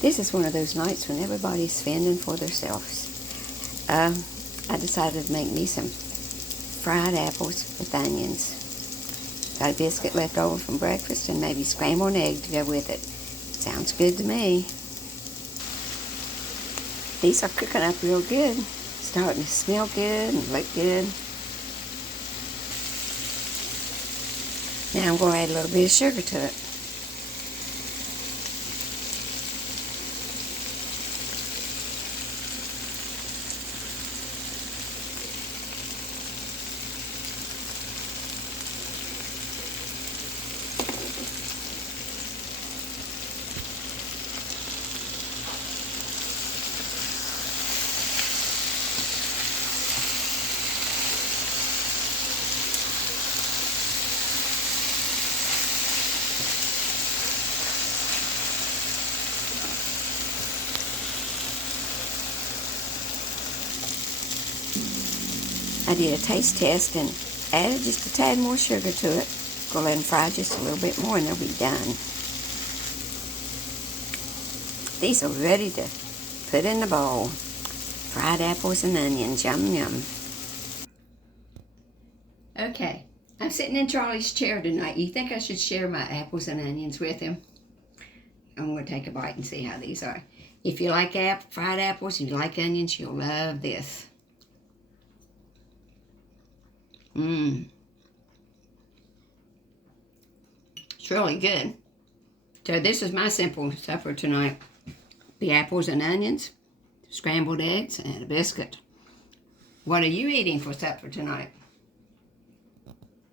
This is one of those nights when everybody's fending for themselves. I decided to make me some fried apples with onions. Got a biscuit left over from breakfast and maybe scrambled an egg to go with it. Sounds good to me. These are cooking up real good. Starting to smell good and look good. Now I'm going to add a little bit of sugar to it. I did a taste test and added just a tad more sugar to it. Go let them fry just a little bit more and they'll be done. These are ready to put in the bowl. Fried apples and onions, yum yum. Okay, I'm sitting in Charlie's chair tonight. You think I should share my apples and onions with him? I'm going to take a bite and see how these are. If you like fried apples and you like onions, you'll love this. It's really good. So this is my simple supper tonight. The apples and onions, scrambled eggs, and a biscuit. What are you eating for supper tonight?